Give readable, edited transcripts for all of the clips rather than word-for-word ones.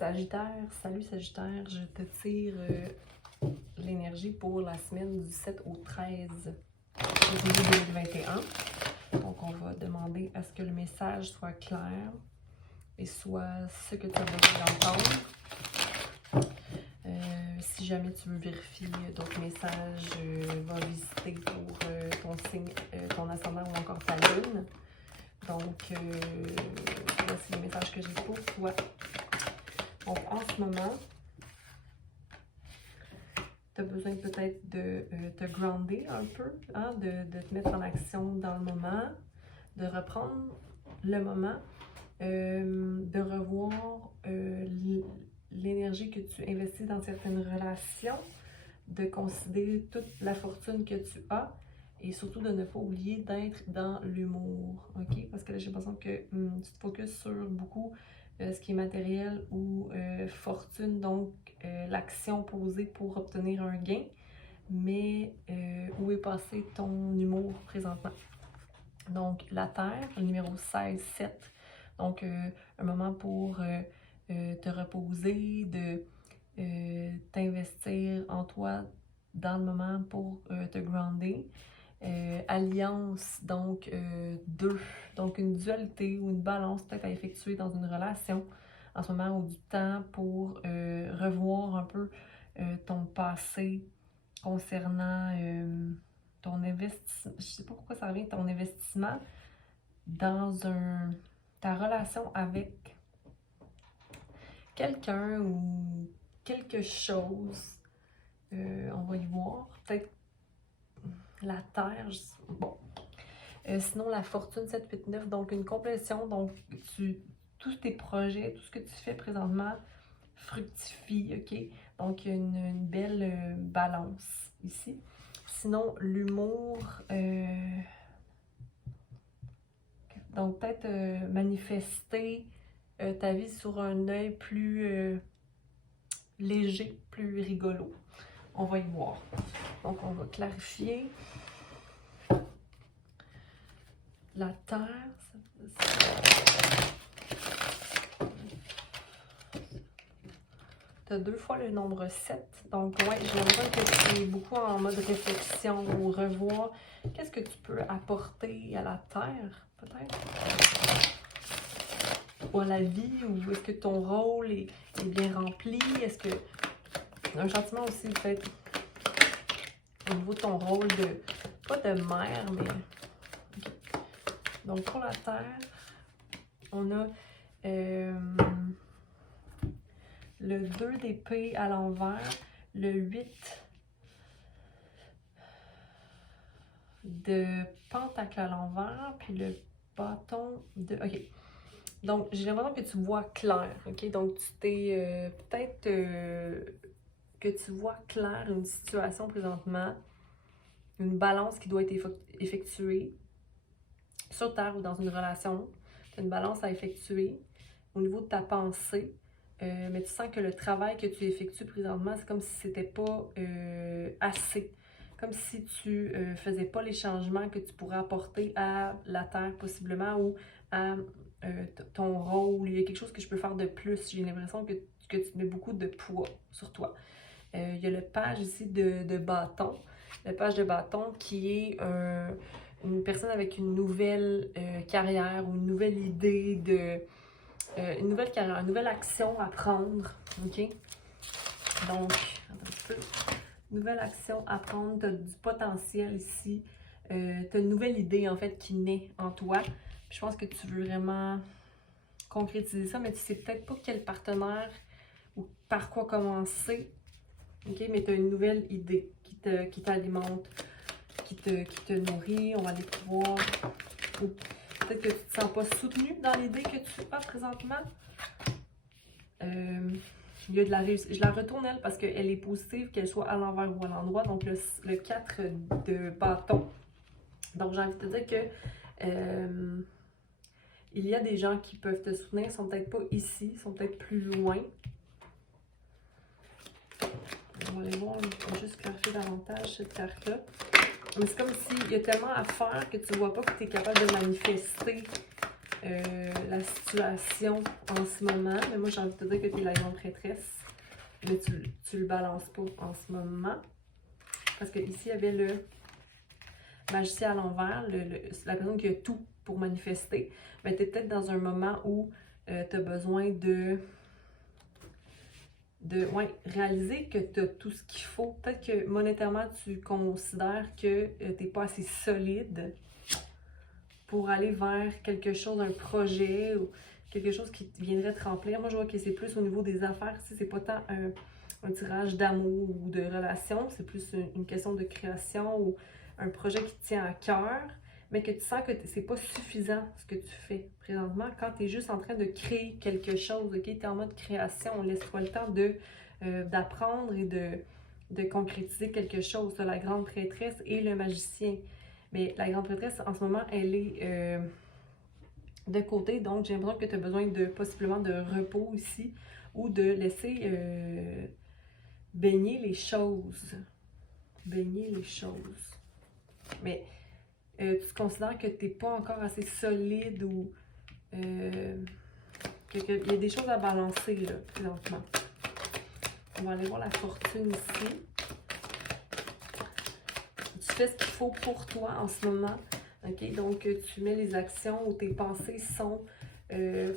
Sagittaire, salut Sagittaire, je te tire l'énergie pour la semaine du 7 au 13 février 2021. Donc on va demander à ce que le message soit clair et soit ce que tu as besoin d'entendre. Si jamais tu veux vérifier d'autres messages, va visiter pour ton signe, ton ascendant ou encore ta lune. Donc, voici les messages que j'ai pour toi. Donc, en ce moment, tu as besoin peut-être de te grounder un peu, hein, de te mettre en action dans le moment, de reprendre le moment, de revoir l'énergie que tu investis dans certaines relations, de considérer toute la fortune que tu as et surtout de ne pas oublier d'être dans l'humour, ok? Parce que là, j'ai l'impression que tu te focuses sur beaucoup ce qui est matériel ou fortune, donc l'action posée pour obtenir un gain, mais où est passé ton humour présentement? Donc, la Terre, le numéro 16-7, donc un moment pour te reposer, de t'investir en toi dans le moment pour te grounder. Alliance, donc deux, donc une dualité ou une balance peut-être à effectuer dans une relation en ce moment ou du temps pour revoir un peu ton passé concernant ton investissement, je sais pas pourquoi ça revient, ton investissement dans ta relation avec quelqu'un ou quelque chose. On va y voir, peut-être la terre, bon. Sinon, la fortune 7-8-9, donc une complétion, donc tous tes projets, tout ce que tu fais présentement fructifie, ok? Donc, il y a une belle balance ici. Sinon, l'humour, donc peut-être manifester ta vie sur un œil plus léger, plus rigolo. On va y voir. Donc, on va clarifier. La terre, tu as 2 fois le nombre 7. Donc, ouais, j'ai l'impression que tu es beaucoup en mode réflexion ou revoir qu'est-ce que tu peux apporter à la terre, peut-être. Ou à la vie, ou est-ce que ton rôle est bien rempli? Est-ce que. Un sentiment aussi, peut-être, au niveau de ton rôle de. Pas de mère, mais. Okay. Donc, pour la terre, on a le 2 d'épée à l'envers, le 8 de pentacle à l'envers, puis le bâton de... OK. Donc, j'ai l'impression que tu vois clair, OK? Donc, tu t'es peut-être que tu vois clair une situation présentement, une balance qui doit être effectuée sur Terre ou dans une relation. Tu as une balance à effectuer au niveau de ta pensée. Mais tu sens que le travail que tu effectues présentement, c'est comme si c'était pas assez. Comme si tu faisais pas les changements que tu pourrais apporter à la Terre possiblement ou à ton rôle. Il y a quelque chose que je peux faire de plus. J'ai l'impression que tu mets beaucoup de poids sur toi. Il y a le page ici de bâton. Le page de bâton qui est une personne avec une nouvelle carrière ou une nouvelle idée de... une nouvelle carrière, une nouvelle action à prendre, ok? Donc, attends un petit peu. Nouvelle action à prendre, tu as du potentiel ici. Tu as une nouvelle idée, en fait, qui naît en toi. Puis je pense que tu veux vraiment concrétiser ça, mais tu sais peut-être pas quel partenaire ou par quoi commencer, ok? Mais tu as une nouvelle idée qui t'alimente, qui te nourrit. On va aller voir. Peut-être que tu ne te sens pas soutenu dans l'idée que tu as présentement. Il y a de la réussite. Je la retourne, elle, parce qu'elle est positive, qu'elle soit à l'envers ou à l'endroit. Donc, le 4 de bâton. Donc, j'ai envie de te dire que il y a des gens qui peuvent te soutenir. Ils ne sont peut-être pas ici. Ils sont peut-être plus loin. On va aller voir. On va juste clarifier davantage cette carte-là. Mais c'est comme s'il y a tellement à faire que tu ne vois pas que tu es capable de manifester la situation en ce moment. Mais moi, j'ai envie de te dire que tu es la grande prêtresse. Mais tu le balances pas en ce moment. Parce que ici, il y avait le magicien à l'envers, la personne qui a tout pour manifester. Mais tu es peut-être dans un moment où tu as besoin de réaliser que tu as tout ce qu'il faut. Peut-être que monétairement, tu considères que tu n'es pas assez solide pour aller vers quelque chose, un projet ou quelque chose qui viendrait te remplir. Moi, je vois que c'est plus au niveau des affaires. Si c'est pas tant un tirage d'amour ou de relation, c'est plus une question de création ou un projet qui te tient à cœur, mais que tu sens que c'est pas suffisant ce que tu fais présentement. Quand tu es juste en train de créer quelque chose, ok, tu es en mode création, laisse-toi le temps d'apprendre et de concrétiser quelque chose. Tu as la grande prêtresse et le magicien. Mais la grande prêtresse, en ce moment, elle est de côté, donc j'ai l'impression que tu as besoin de possiblement de repos ici ou de laisser baigner les choses. Baigner les choses. Mais tu considères que tu n'es pas encore assez solide ou qu'il y a des choses à balancer là, présentement. On va aller voir la fortune ici. Tu fais ce qu'il faut pour toi en ce moment. OK? Donc, tu mets les actions où tes pensées sont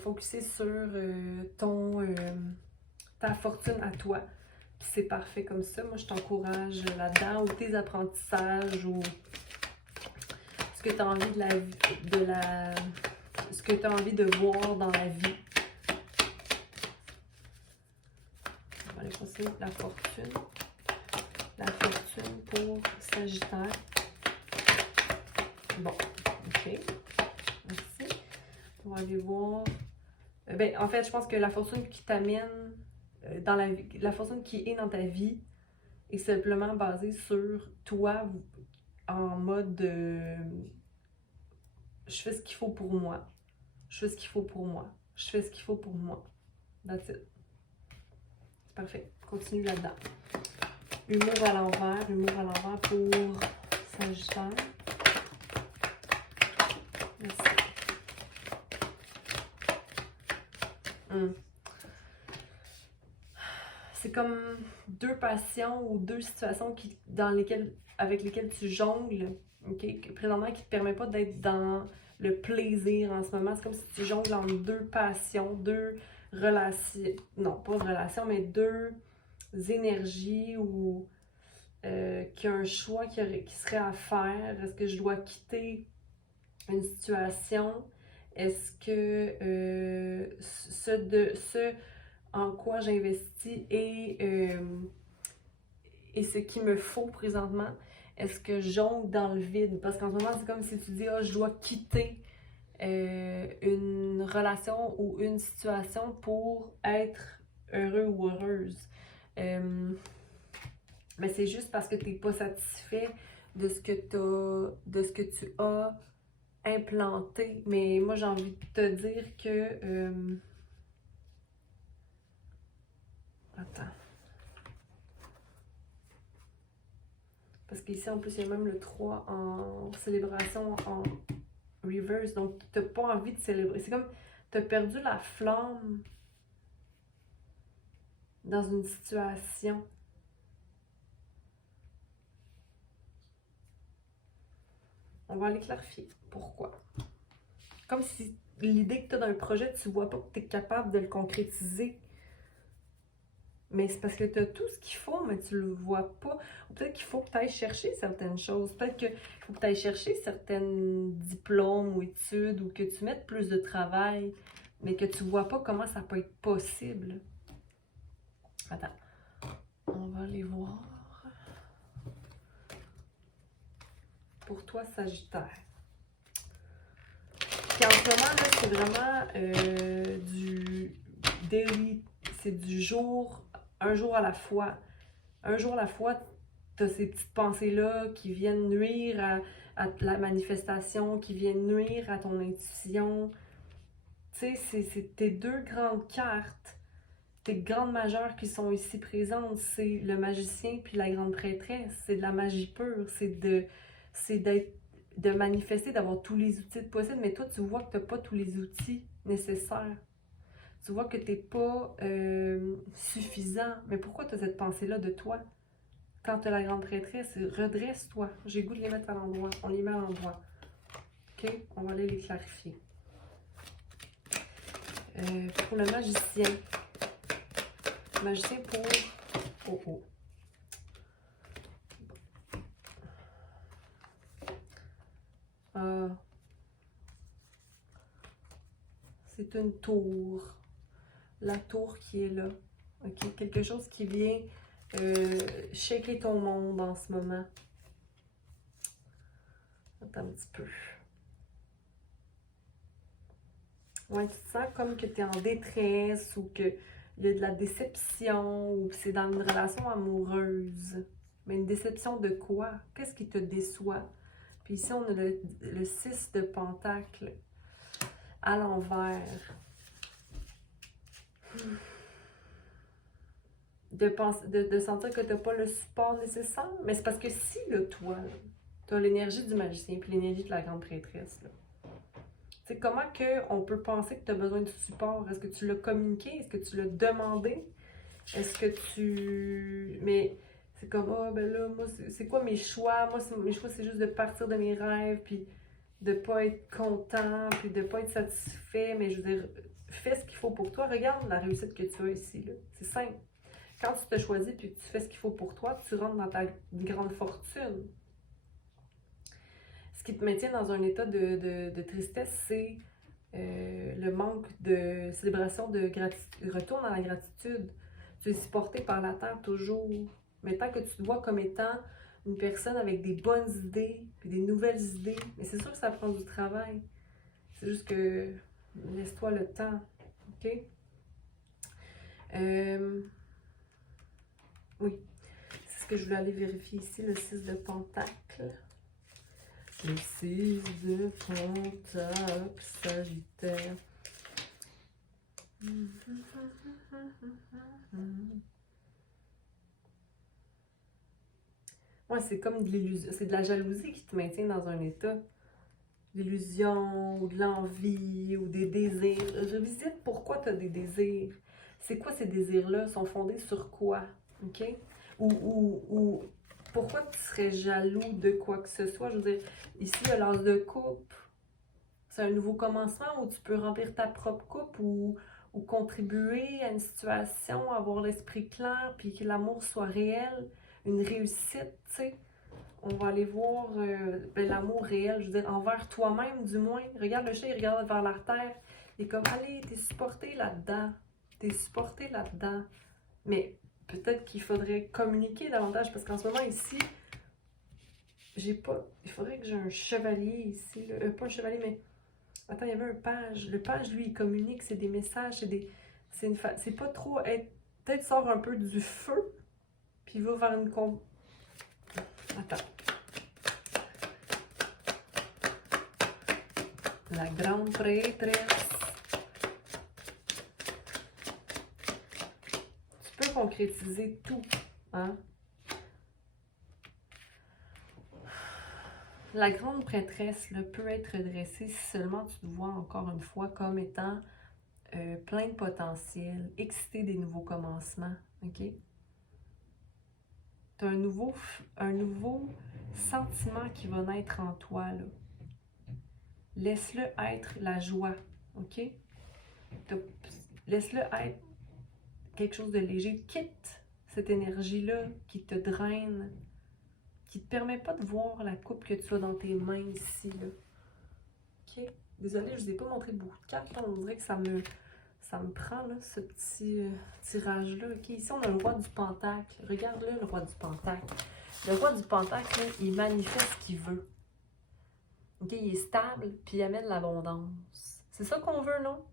focusées sur ta fortune à toi. Puis c'est parfait comme ça. Moi, je t'encourage là-dedans, ou tes apprentissages, ou ce que tu as envie ce que tu as envie de voir dans la vie. On va aller passer la fortune. La fortune pour Sagittaire. Bon, ok. Merci. On va aller voir. Ben, en fait, je pense que la fortune qui t'amène dans la vie, la fortune qui est dans ta vie est simplement basée sur toi en mode je fais ce qu'il faut pour moi. Je fais ce qu'il faut pour moi. Je fais ce qu'il faut pour moi. That's it. C'est parfait. Continue là-dedans. Humour à l'envers pour Sagittaire. Merci. C'est comme deux passions ou deux situations avec lesquelles tu jongles, ok? Présentement, qui ne te permet pas d'être dans le plaisir en ce moment. C'est comme si tu jongles entre deux passions, deux relations, non, pas relations, mais deux énergies ou qu'il y a un choix qui serait à faire. Est-ce que je dois quitter une situation? Est-ce que ce en quoi j'investis et ce qu'il me faut présentement, est-ce que je jongle dans le vide? Parce qu'en ce moment, c'est comme si tu dis, je dois quitter une relation ou une situation pour être heureux ou heureuse. Mais c'est juste parce que tu n'es pas satisfait de ce que tu as implanté. Mais moi, j'ai envie de te dire que... Attends. Parce qu'ici, en plus, il y a même le 3 en célébration en reverse. Donc, tu n'as pas envie de célébrer. C'est comme, tu as perdu la flamme dans une situation. On va aller clarifier. Pourquoi? Comme si l'idée que tu as d'un projet, tu ne vois pas que tu es capable de le concrétiser. Mais c'est parce que tu as tout ce qu'il faut, mais tu le vois pas. Ou peut-être qu'il faut que tu ailles chercher certaines choses. Peut-être qu'il faut que tu ailles chercher certains diplômes ou études ou que tu mettes plus de travail, mais que tu vois pas comment ça peut être possible. Attends. On va aller voir. Pour toi, Sagittaire. Puis en ce moment, là, c'est vraiment du daily. C'est du jour, un jour à la fois. Un jour à la fois, tu as ces petites pensées-là qui viennent nuire à la manifestation, qui viennent nuire à ton intuition. Tu sais, c'est tes deux grandes cartes, tes grandes majeures qui sont ici présentes. C'est le magicien puis la grande prêtresse. C'est de la magie pure. C'est d'être de manifester, d'avoir tous les outils possibles, mais toi, tu vois que tu n'as pas tous les outils nécessaires. Tu vois que tu n'es pas suffisant. Mais pourquoi tu as cette pensée-là de toi? Quand tu as la grande prêtresse, redresse-toi. J'ai le goût de les mettre à l'endroit. On les met à l'endroit. OK? On va aller les clarifier. Pour le magicien. Magicien pour... Oh, oh. C'est une tour. La tour qui est là. OK? Quelque chose qui vient shaker ton monde en ce moment. Attends un petit peu. Ouais, tu te sens comme que tu es en détresse ou qu'il y a de la déception ou que c'est dans une relation amoureuse. Mais une déception de quoi? Qu'est-ce qui te déçoit? Puis ici, on a le 6 de Pentacle à l'envers. De sentir que tu n'as pas le support nécessaire. Mais c'est parce que si, là, toi, tu as l'énergie du magicien puis l'énergie de la grande prêtresse, là. C'est comment on peut penser que tu as besoin de support? Est-ce que tu l'as communiqué? Est-ce que tu l'as demandé? Est-ce que tu... Mais c'est comme, ah, ben là, moi, c'est quoi mes choix? Moi, mes choix, c'est juste de partir de mes rêves, puis de pas être content, puis de pas être satisfait. Mais je veux dire, fais ce qu'il faut pour toi. Regarde la réussite que tu as ici, là. C'est simple. Quand tu te choisis, puis que tu fais ce qu'il faut pour toi, tu rentres dans ta grande fortune. Ce qui te maintient dans un état de tristesse, c'est le manque de célébration de gratitude. Retourne dans la gratitude. Tu es supporté par la terre toujours. Mais tant que tu te vois comme étant une personne avec des bonnes idées, puis des nouvelles idées, mais c'est sûr que ça prend du travail. C'est juste que laisse-toi le temps. OK? Oui. C'est ce que je voulais aller vérifier ici, le 6 de Pentacle. Le 6 de Pentacle, Sagittaire. Ouais, c'est comme de l'illusion, c'est de la jalousie qui te maintient dans un état. L'illusion, ou de l'envie, ou des désirs. Revisite pourquoi tu as des désirs. C'est quoi ces désirs-là? Sont fondés sur quoi? OK? Ou pourquoi tu serais jaloux de quoi que ce soit? Je veux dire, ici, il y a l'as de coupe. C'est un nouveau commencement où tu peux remplir ta propre coupe ou contribuer à une situation, avoir l'esprit clair, puis que l'amour soit réel, une réussite, tu sais. On va aller voir l'amour réel, je veux dire, envers toi-même du moins. Regarde le chat, il regarde vers la terre. Il est comme, allez, t'es supporté là-dedans. T'es supporté là-dedans. Mais peut-être qu'il faudrait communiquer davantage, parce qu'en ce moment ici, j'ai pas... Il faudrait que j'ai un chevalier ici. Là. Pas un chevalier, mais... Attends, il y avait un page. Le page, lui, il communique, c'est des messages, c'est des... C'est pas trop être... Peut-être sort un peu du feu, puis il va vers une... Attends. La grande prêtresse. Tu peux concrétiser tout, hein? La grande prêtresse là, peut être dressée si seulement tu te vois encore une fois comme étant plein de potentiel, excité des nouveaux commencements, ok? Tu as un nouveau sentiment qui va naître en toi, là. Laisse-le être la joie, ok? Laisse-le être quelque chose de léger. Quitte cette énergie-là qui te draine, qui ne te permet pas de voir la coupe que tu as dans tes mains ici, là. Ok? Désolée, je ne vous ai pas montré beaucoup de cartes. On dirait que ça me prend, là, ce petit tirage-là. Ok? Ici, on a le roi du pentacle. Regarde-le, le roi du pentacle. Le roi du pentacle, là, il manifeste ce qu'il veut. Ok? Il est stable, puis il amène l'abondance. C'est ça qu'on veut, non?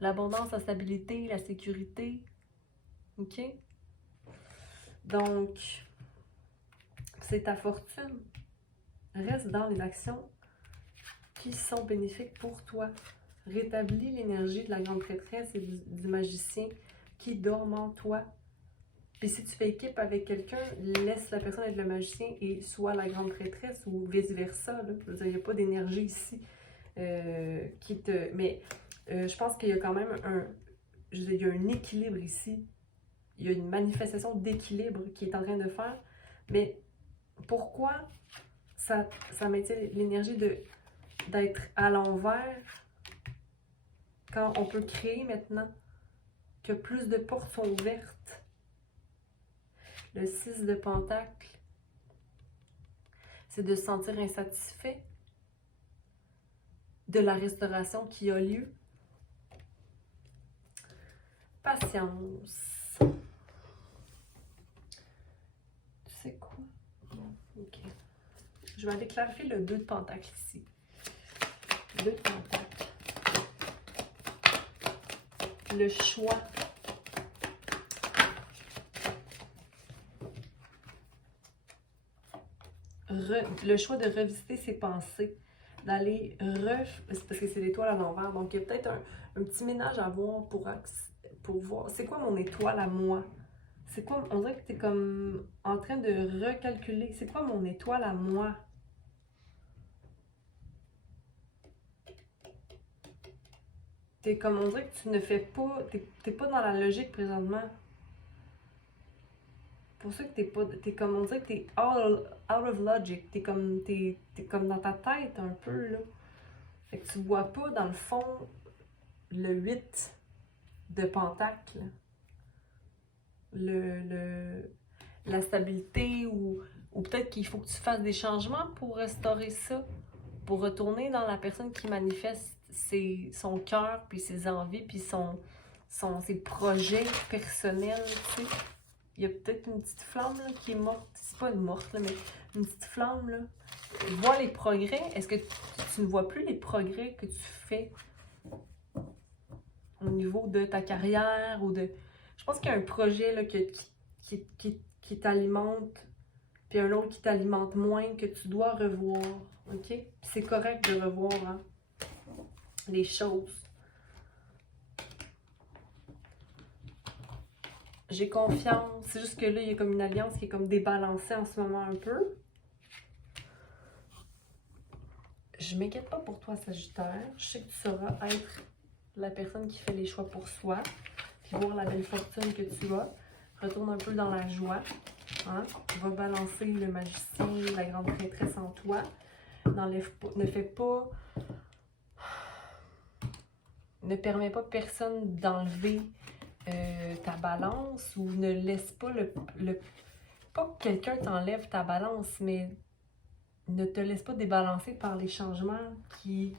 L'abondance, la stabilité, la sécurité. Ok? Donc, c'est ta fortune. Reste dans les actions qui sont bénéfiques pour toi. Rétablis l'énergie de la grande prêtresse et du magicien qui dorment en toi. Puis si tu fais équipe avec quelqu'un, laisse la personne être le magicien et soit la grande prêtresse ou vice-versa. Je veux dire, il n'y a pas d'énergie ici qui te... Mais je pense qu'il y a quand même je veux dire, il y a un équilibre ici. Il y a une manifestation d'équilibre qui est en train de faire. Mais pourquoi ça maintient l'énergie d'être à l'envers quand on peut créer maintenant que plus de portes sont ouvertes? Le 6 de Pentacle, c'est de se sentir insatisfait de la restauration qui a lieu. Patience. Tu sais quoi? Ok. Je vais aller clarifier le 2 de Pentacle ici. 2 de Pentacle. Le choix. Le choix de revisiter ses pensées. D'aller c'est parce que c'est l'étoile à l'envers. Donc, il y a peut-être un petit ménage à voir pour voir. C'est quoi mon étoile à moi? C'est quoi? On dirait que tu es comme en train de recalculer. C'est quoi mon étoile à moi? T'es comme, on dirait que tu ne fais pas, t'es pas dans la logique présentement. C'est pour ça que t'es comme, on dirait que t'es out of logic. T'es comme dans ta tête un peu, là. Fait que tu vois pas, dans le fond, le 8 de Pentacle. La stabilité ou peut-être qu'il faut que tu fasses des changements pour restaurer ça, pour retourner dans la personne qui manifeste son cœur, puis ses envies, puis ses projets personnels, tu sais. Il y a peut-être une petite flamme là, qui est morte. C'est pas une morte, là, mais une petite flamme. Là. Vois les progrès. Est-ce que tu ne vois plus les progrès que tu fais au niveau de ta carrière ou de... Je pense qu'il y a un projet là, qui t'alimente, puis un autre qui t'alimente moins, que tu dois revoir. OK? C'est correct de revoir hein, les choses. J'ai confiance. C'est juste que là, il y a comme une alliance qui est comme débalancée en ce moment un peu. Je m'inquiète pas pour toi, Sagittaire. Je sais que tu sauras être la personne qui fait les choix pour soi. Puis voir la belle fortune que tu as. Retourne un peu dans la joie. Hein? Va balancer le magicien, la grande prêtresse en toi. Ne fais pas... Ne permets pas personne d'enlever ta balance ou ne laisse pas pas que quelqu'un t'enlève ta balance, mais ne te laisse pas débalancer par les changements qui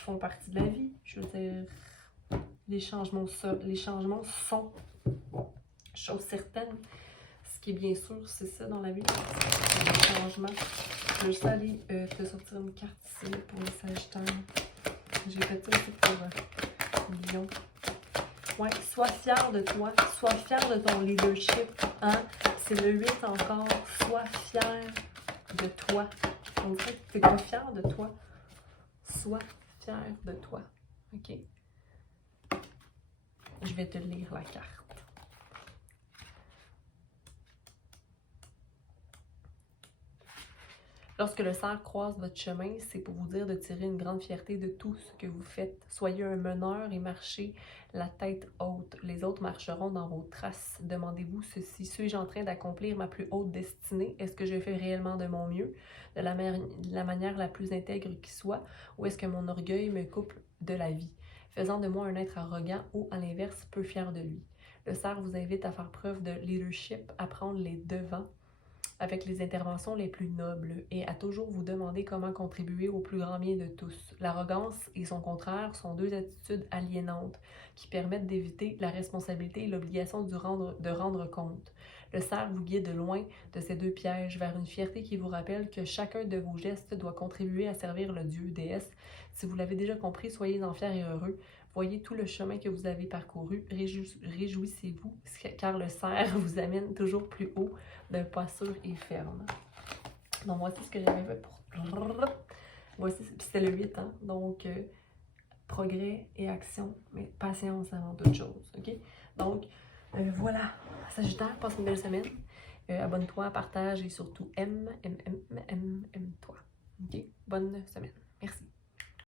font partie de la vie. Je veux dire, les changements sont chose certaine. Ce qui est bien sûr, c'est ça dans la vie. Les changements. Je vais juste aller te sortir une carte ici pour les Sagittaires. J'ai fait ça aussi pour Lion. Ouais, sois fier de toi. Sois fier de ton leadership. Hein? C'est le 8 encore. Sois fier de toi. En fait, tu n'es pas fier de toi. Sois fier de toi. OK? Je vais te lire la carte. Lorsque le cerf croise votre chemin, c'est pour vous dire de tirer une grande fierté de tout ce que vous faites. Soyez un meneur et marchez la tête haute. Les autres marcheront dans vos traces. Demandez-vous ceci. Suis-je en train d'accomplir ma plus haute destinée? Est-ce que je fais réellement de mon mieux, de la manière la plus intègre qui soit, ou est-ce que mon orgueil me coupe de la vie, faisant de moi un être arrogant ou, à l'inverse, peu fier de lui? Le cerf vous invite à faire preuve de leadership, à prendre les devants avec les interventions les plus nobles et à toujours vous demander comment contribuer au plus grand bien de tous. L'arrogance et son contraire sont deux attitudes aliénantes qui permettent d'éviter la responsabilité et l'obligation de rendre compte. Le cerf vous guide loin de ces deux pièges vers une fierté qui vous rappelle que chacun de vos gestes doit contribuer à servir le dieu, déesse. Si vous l'avez déjà compris, soyez-en fiers et heureux. Voyez tout le chemin que vous avez parcouru, réjouissez-vous, car le cerf vous amène toujours plus haut d'un pas sûr et ferme. Donc, voici ce que j'avais fait pour... Voici, puis c'était le 8, hein? Donc, progrès et action, mais patience avant toute chose, ok? Donc, voilà, Sagittaire, passe une belle semaine. Abonne-toi, partage et surtout aime-toi. Ok? Bonne semaine. Merci.